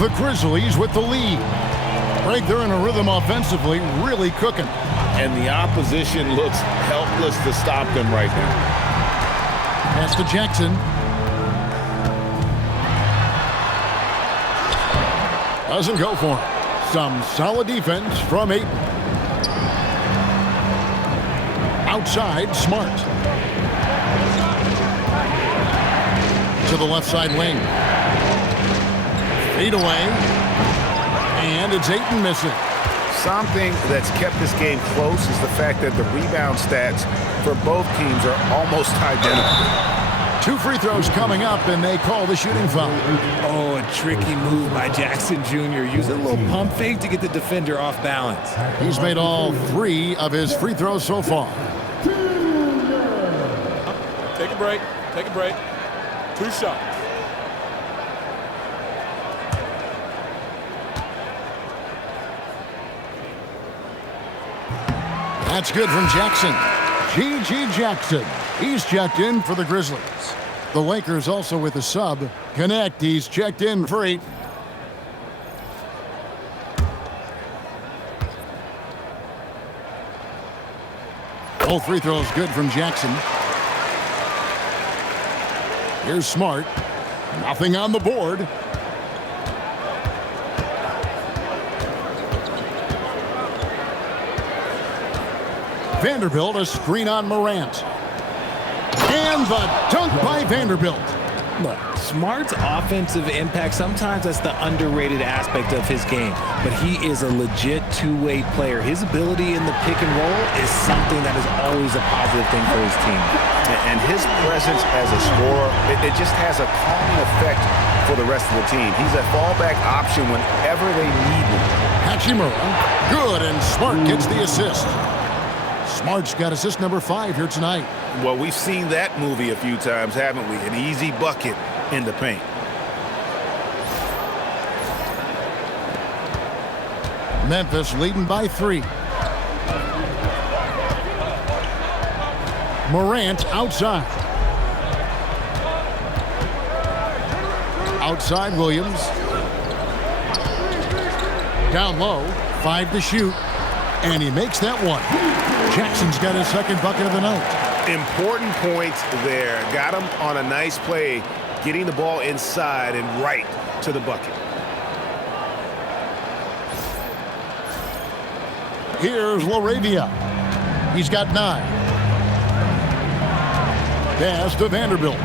The Grizzlies with the lead. Greg, they're in a rhythm offensively, really cooking. And the opposition looks helpless to stop them right now. Pass to Jackson. Doesn't go for it. Some solid defense from Ayton. Outside, Smart. To the left side wing. Fade away. And it's Ayton missing. Something that's kept this game close is the fact that the rebound stats for both teams are almost identical. 2 free throws coming up, and they call the shooting foul. Oh, a tricky move by Jackson Jr. Use a little pump fake to get the defender off balance. He's made all 3 of his free throws so far. Take a break. Take a break. 2 shots. That's good from Jackson. G.G. Jackson. He's checked in for the Grizzlies. The Lakers also with a sub. Connect. He's checked in for 8. Both free throws good from Jackson. Here's Smart. Nothing on the board. Vanderbilt, a screen on Morant. And the dunk by Vanderbilt. Look, Smart's offensive impact, sometimes that's the underrated aspect of his game, but he is a legit two-way player. His ability in the pick and roll is something that is always a positive thing for his team. And his presence as a scorer, it just has a calming effect for the rest of the team. He's a fallback option whenever they need him. Hachimura, good, and Smart gets the assist. Smart's got assist number 5 here tonight. Well, we've seen that movie a few times, haven't we? An easy bucket in the paint. Memphis leading by 3. Morant outside. Outside Williams. Down low, 5 to shoot. And he makes that one. Jackson's got his second bucket of the night. Important points there. Got him on a nice play, getting the ball inside and right to the bucket. Here's LaRavia. He's got 9. Pass to Vanderbilt.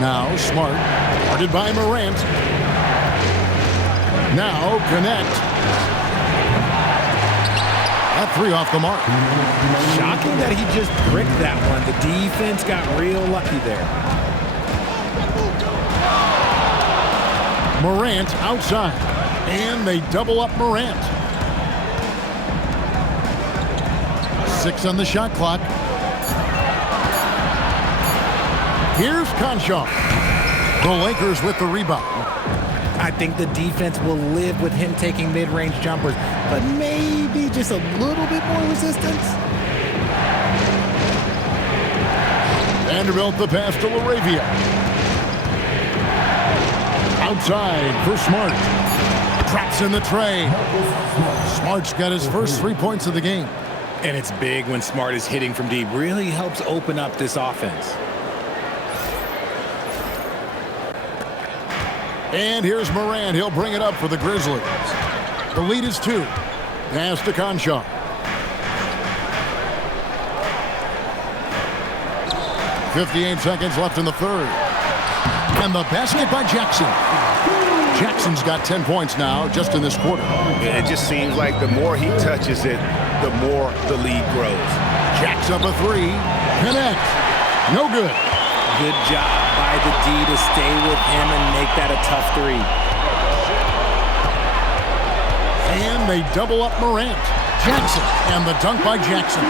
Now Smart. Guarded by Morant. Now connect. That three off the mark. Shocking that he just bricked that one. The defense got real lucky there. Morant outside. And they double up Morant. 6 on the shot clock. Here's Dončić. The Lakers with the rebound. I think the defense will live with him taking mid-range jumpers, but maybe just a little bit more resistance. Vanderbilt the pass to Laravia. Outside for Smart. Drops in the tray. Smart's got his first 3 points of the game. And it's big when Smart is hitting from deep. Really helps open up this offense. And here's Morant. He'll bring it up for the Grizzlies. The lead is 2. Pass to Dončić. .58 seconds left in the third. And the basket by Jackson. Jackson's got 10 points now just in this quarter. It just seems like the more he touches it, the more the lead grows. Jacks up a 3. Connect. No good. Good job by the D to stay with him and make that a tough 3. And they double up Morant. Jackson and the dunk by Jackson.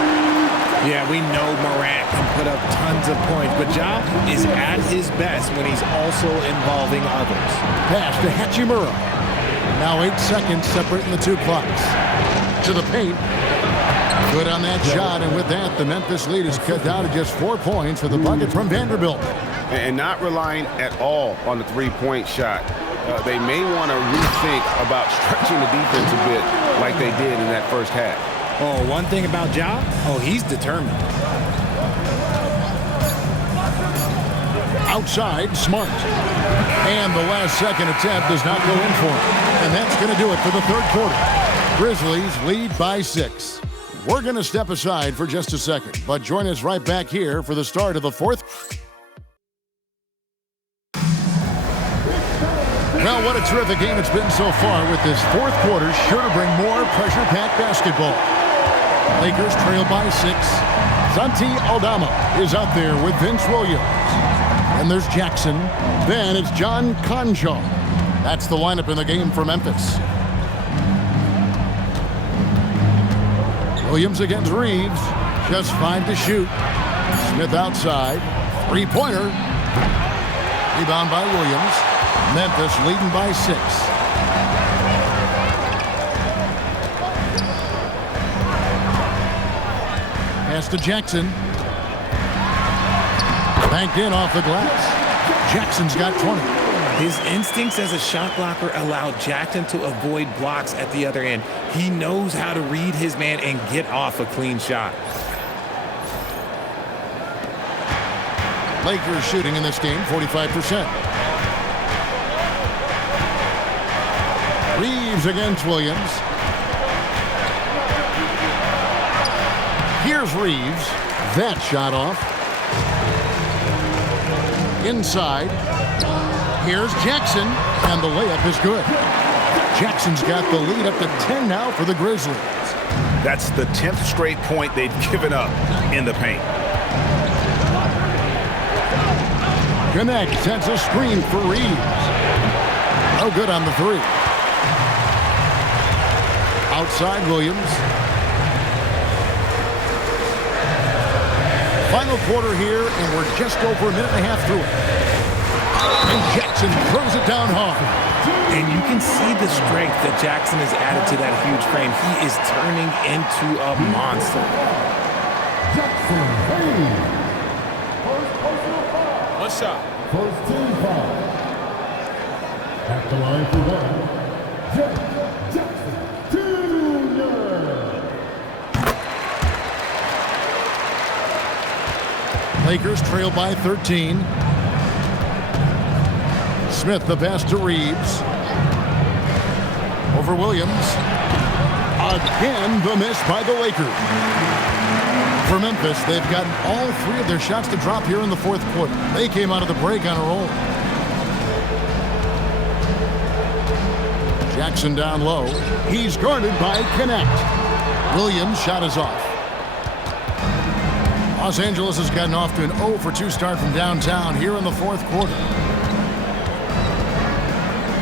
Yeah, we know Morant can put up tons of points, but Ja is at his best when he's also involving others. Pass to Hachimura. Now 8 seconds separating the 2 clocks. To the paint. Good on that shot, and with that, the Memphis lead is cut down to just 4 points for the bucket from Vanderbilt. And not relying at all on the three-point shot. They may want to rethink about stretching the defense a bit like they did in that first half. Oh, one thing about Ja, he's determined. Outside, Smart. And the last second attempt does not go in for him. And that's going to do it for the third quarter. Grizzlies lead by 6. We're going to step aside for just a second, but join us right back here for the start of the fourth. Well, what a terrific game it's been so far, with this fourth quarter sure to bring more pressure-packed basketball. Lakers trail by 6. Santi Aldama is out there with Vince Williams. And there's Jackson. Then it's John Dončić. That's the lineup in the game for Memphis. Williams against Reaves. Just 5 to shoot. Smith outside. 3-pointer. Rebound by Williams. Memphis leading by 6. Pass to Jackson. Banked in off the glass. Jackson's got 20. His instincts as a shot blocker allow Jackson to avoid blocks at the other end. He knows how to read his man and get off a clean shot. Lakers shooting in this game 45%. Reaves against Williams. Here's Reaves. That shot off. Inside. Here's Jackson, and the layup is good. Jackson's got the lead up to 10 now for the Grizzlies. That's the 10th straight point they've given up in the paint. Connect sends a screen for Reaves. No good on the 3. Outside Williams. Final quarter here, and we're just over a minute and a half through it. And Jackson throws it down hard. And you can see the strength that Jackson has added to that huge frame. He is turning into a monster. One shot. First team foul. At the line for 1. Jaren Jackson Jr. Lakers trail by 13. Smith the pass to Reaves. Over Williams. Again, the miss by the Lakers. For Memphis, they've gotten all 3 of their shots to drop here in the fourth quarter. They came out of the break on a roll. Jackson down low. He's guarded by Connect. Williams' shot is off. Los Angeles has gotten off to an 0 for 2 start from downtown here in the fourth quarter.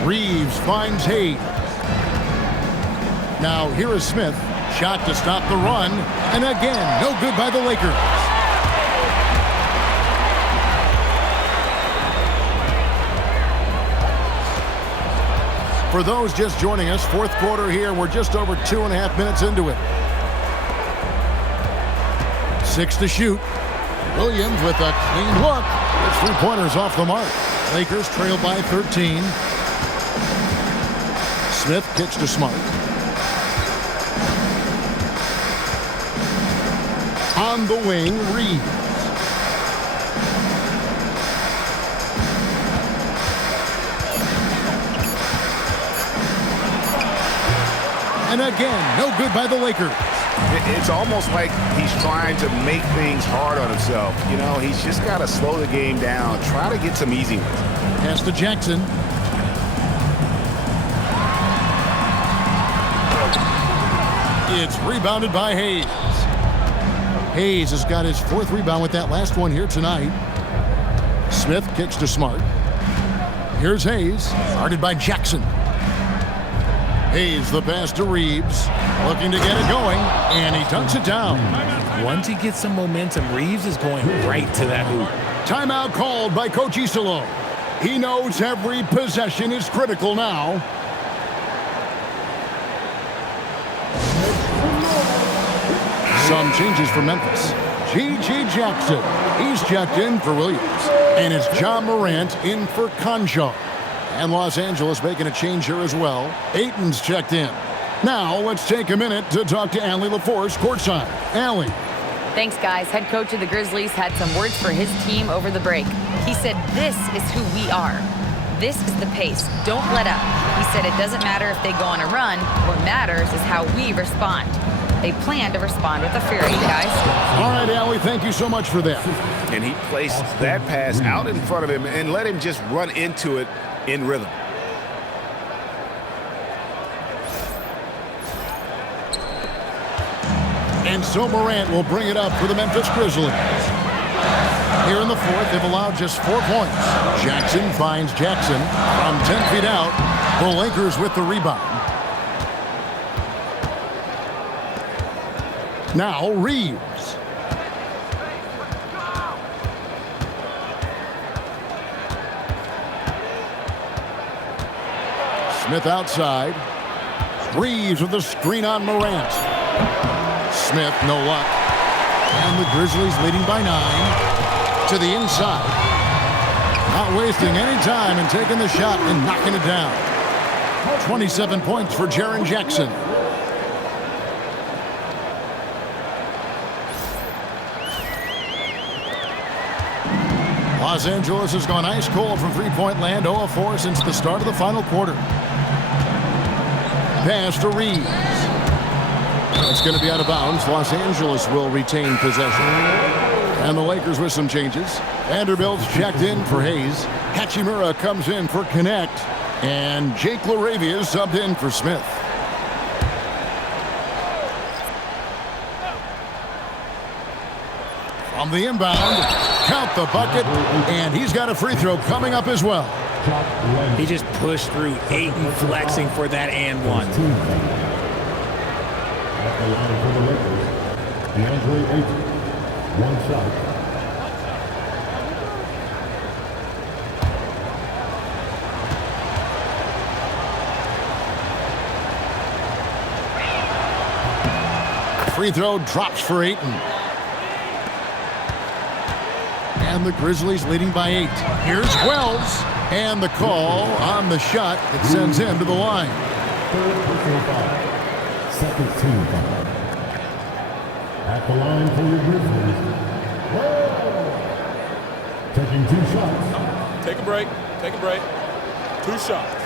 Reaves finds Hayes. Now here is Smith. Shot to stop the run. And again, no good by the Lakers. For those just joining us, fourth quarter here. We're just over 2.5 minutes into it. 6 to shoot. Williams with a clean look. It's 3-pointers off the mark. Lakers trail by 13. Smith kicks to Smart. On the wing, Reaves. And again, no good by the Lakers. It's almost like he's trying to make things hard on himself. You know, he's just got to slow the game down, try to get some easy ones. Pass to Jackson. It's rebounded by Hayes. Hayes has got his 4th rebound with that last one here tonight. Smith kicks to Smart. Here's Hayes, guarded by Jackson. Hayes the pass to Reaves, looking to get it going, and he dunks it down. Once he gets some momentum, Reaves is going right to that hoop. Timeout called by Coach Isolo. He knows every possession is critical now. Some changes for Memphis. J.J. Jackson, he's checked in for Williams. And it's John Morant in for Conjo. And Los Angeles making a change here as well. Ayton's checked in. Now let's take a minute to talk to Allie LaForce courtside. Allie. Thanks, guys. Head coach of the Grizzlies had some words for his team over the break. He said, "This is who we are. This is the pace. Don't let up." He said it doesn't matter if they go on a run. What matters is how we respond. They plan to respond with a fury, guys. All right, Allie, thank you so much for that. And he placed that pass out in front of him and let him just run into it in rhythm. And so Morant will bring it up for the Memphis Grizzlies. Here in the fourth, they've allowed just 4 points. Jackson finds Jackson from 10 feet out. The Lakers with the rebound. Now Reaves. Smith outside. Reaves with the screen on Morant. Smith, no luck. And the Grizzlies leading by 9 to the inside. Not wasting any time and taking the shot and knocking it down. 27 points for Jaren Jackson. Los Angeles has gone ice cold from three-point land, 0 of 4 since the start of the final quarter. Pass to Reaves. It's going to be out of bounds. Los Angeles will retain possession. And the Lakers with some changes. Vanderbilt's checked in for Hayes. Hachimura comes in for Connect. And Jake LaRavia is subbed in for Smith. On the inbound, count the bucket, and he's got a free throw coming up as well. He just pushed through Ayton flexing for that and one. At the line for the Lakers, DeAndre Ayton, 1 shot. Free throw drops for Ayton. And the Grizzlies leading by 8. Here's Wells. And the call on the shot that sends him to the line. Third personal foul. Second team foul. At the line for your Grizzlies, Wells. Taking 2 shots. Take a break. Take a break. 2 shots.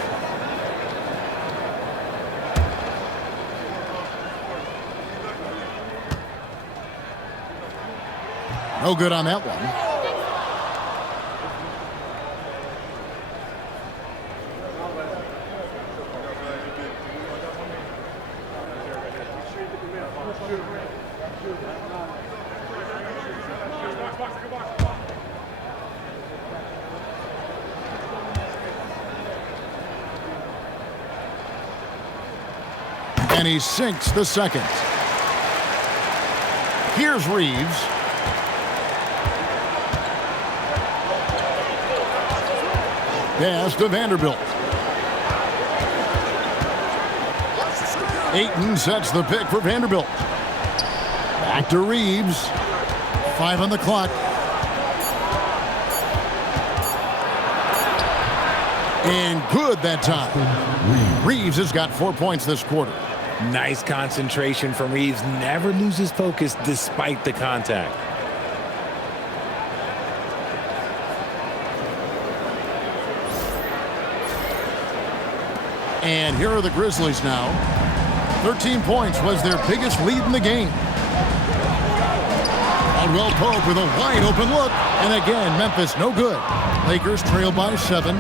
No good on that one. And he sinks the second. Here's Reaves. Pass to Vanderbilt. Ayton sets the pick for Vanderbilt. Back to Reaves. 5 on the clock. And good that time. Reaves has got 4 points this quarter. Nice concentration from Reaves. Never loses focus despite the contact. And here are the Grizzlies now. 13 points was their biggest lead in the game. Caldwell Pope with a wide open look. And again, Memphis no good. Lakers trail by 7.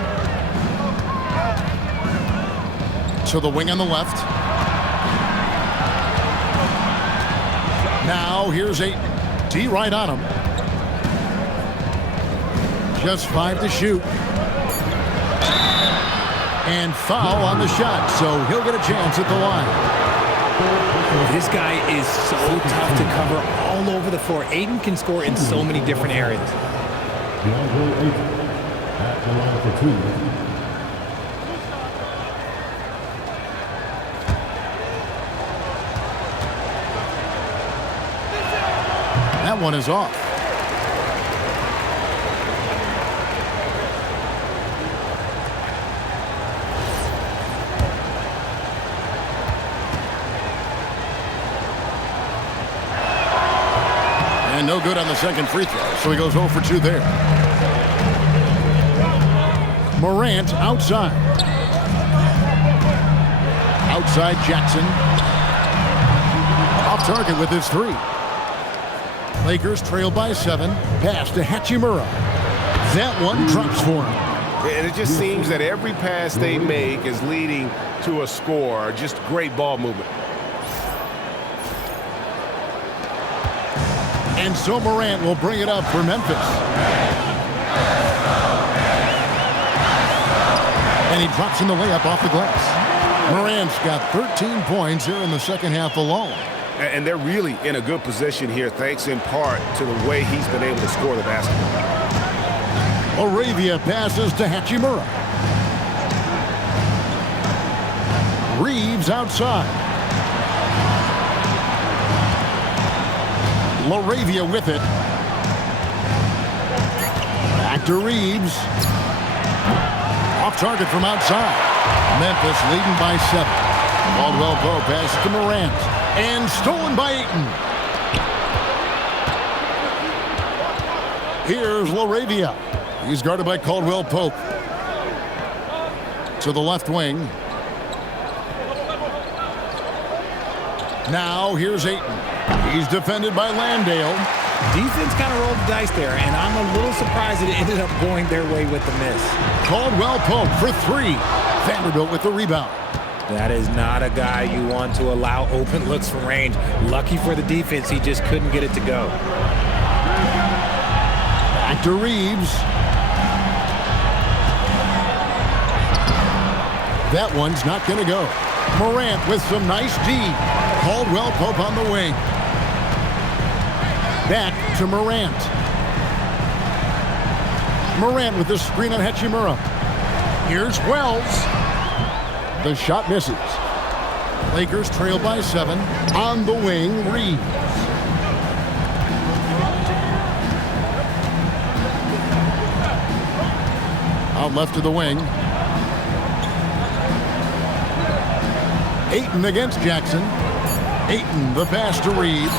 To the wing on the left. Now here's Ayton. D right on him. Just 5 to shoot. And foul on the shot, so he'll get a chance at the line. This guy is so tough to cover all over the floor. Ayton can score in so many different areas. DeAndre Ayton at the line for 2. That one is off. And no good on the second free throw, so he goes 0 for 2 there. Morant outside. Outside Jackson. Off target with his 3. Lakers trail by 7. Pass to Hachimura. That one drops for him. And it just seems that every pass they make is leading to a score. Just great ball movement. And so Morant will bring it up for Memphis. And he drops in the layup off the glass. Morant's got 13 points here in the second half alone. And they're really in a good position here, thanks in part to the way he's been able to score the basketball. Arabia passes to Hachimura. Reaves outside. LaRavia with it. Back to Reaves. Off target from outside. Memphis leading by 7. Caldwell Pope pass to Morant. And stolen by Ayton. Here's LaRavia. He's guarded by Caldwell Pope. To the left wing. Now here's Ayton. He's defended by Landale. Defense kind of rolled the dice there, and I'm a little surprised that it ended up going their way with the miss. Caldwell Pope for 3. Vanderbilt with the rebound. That is not a guy you want to allow open looks from range. Lucky for the defense, he just couldn't get it to go. Back to Reaves. That one's not going to go. Morant with some nice D. Caldwell Pope on the wing. Back to Morant. Morant with the screen on Hachimura. Here's Wells. The shot misses. Lakers trail by 7. On the wing, Reaves. Out left to the wing. Ayton against Jackson. Ayton, the pass to Reaves.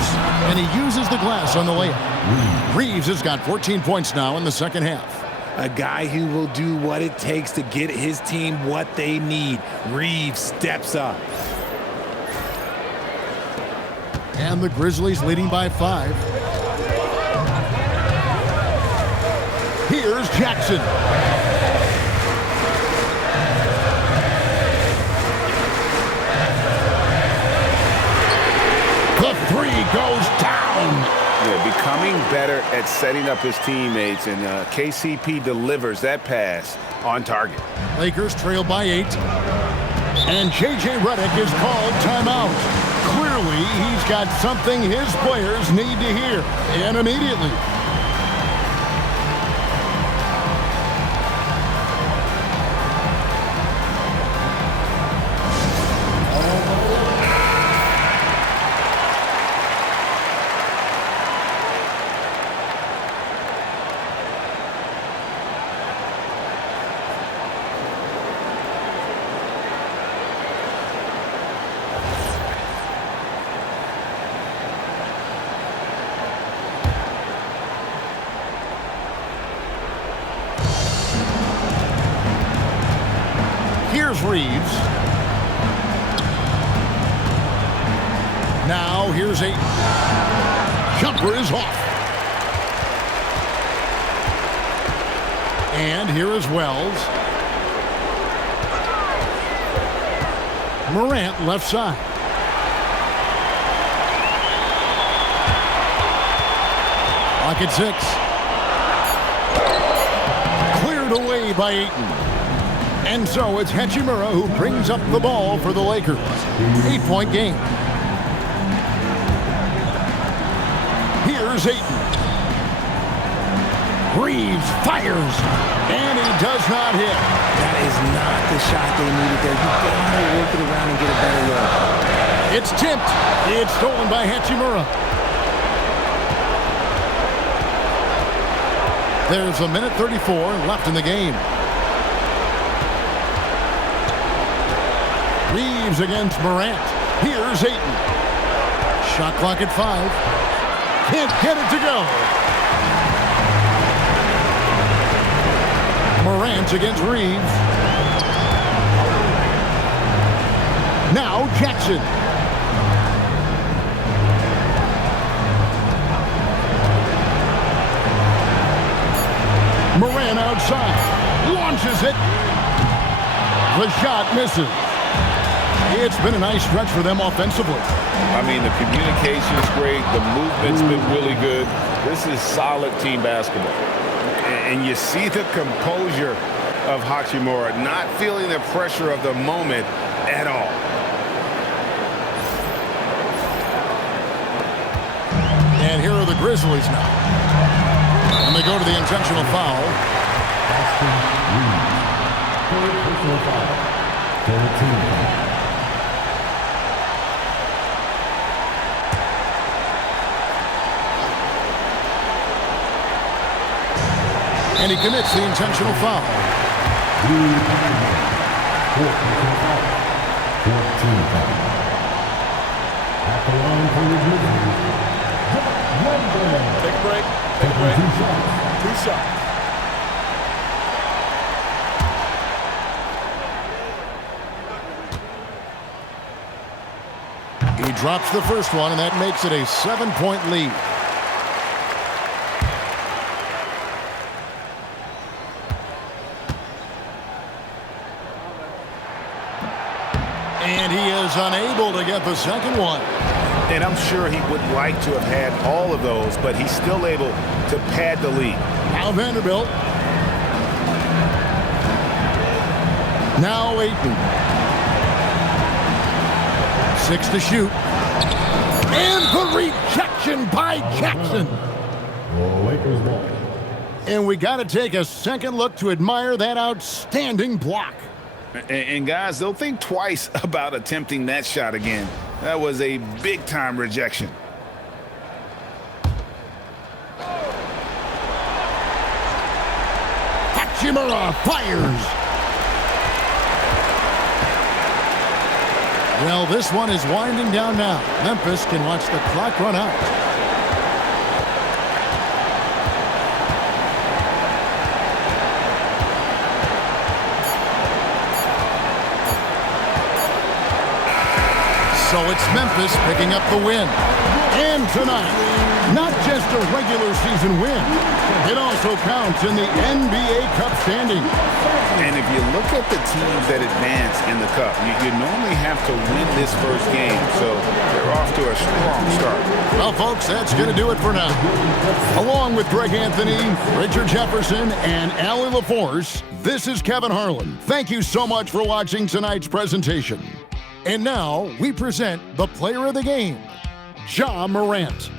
And he uses the glass on the layup. Reaves has got 14 points now in the second half. A guy who will do what it takes to get his team what they need. Reaves steps up. And the Grizzlies leading by 5. Here's Jackson. The three goes down. Yeah, becoming better at setting up his teammates, and KCP delivers that pass on target. Lakers trail by 8. And J.J. Redick is called timeout. Clearly, he's got something his players need to hear, and immediately. Here's Reaves. Now here's Ayton. Jumper is off. And here is Wells. Morant left side. Clock at 6. Cleared away by Ayton. And so it's Hachimura who brings up the ball for the Lakers. 8-point game. Here's Ayton. Reaves fires, and he does not hit. That is not the shot they needed there. You gotta work it around and get a better look. It's tipped. It's stolen by Hachimura. There's a minute 34 left in the game. Reaves against Morant. Here's Ayton. Shot clock at 5. Can't get it to go. Morant against Reaves. Now Jackson. Morant outside. Launches it. The shot misses. It's been a nice stretch for them offensively. I mean, the communication's great. The movement's been really good. This is solid team basketball. And you see the composure of Hachimura, not feeling the pressure of the moment at all. And here are the Grizzlies now. And they go to the intentional foul. Personal foul. 13. And he commits the intentional foul. 14 foul. At the line for the Grizzlies. Take a break. Take a break. 2 shots. He drops the first one, and that makes it a 7-point lead. And he is unable to get the second one. And I'm sure he would like to have had all of those, but he's still able to pad the lead. Now Vanderbilt. Now Ayton. 6 to shoot. And the rejection by Jackson. Lakers ball. And we got to take a second look to admire that outstanding block. And guys, they'll think twice about attempting that shot again. That was a big-time rejection. Hachimura fires. Well, this one is winding down now. Memphis can watch the clock run out. So it's Memphis picking up the win. And tonight, not just a regular season win, it also counts in the NBA Cup standings. And if you look at the teams that advance in the Cup, you normally have to win this first game, so they're off to a strong start. Well, folks, that's going to do it for now. Along with Greg Anthony, Richard Jefferson, and Allie LaForce, this is Kevin Harlan. Thank you so much for watching tonight's presentation. And now we present the player of the game, Ja Morant.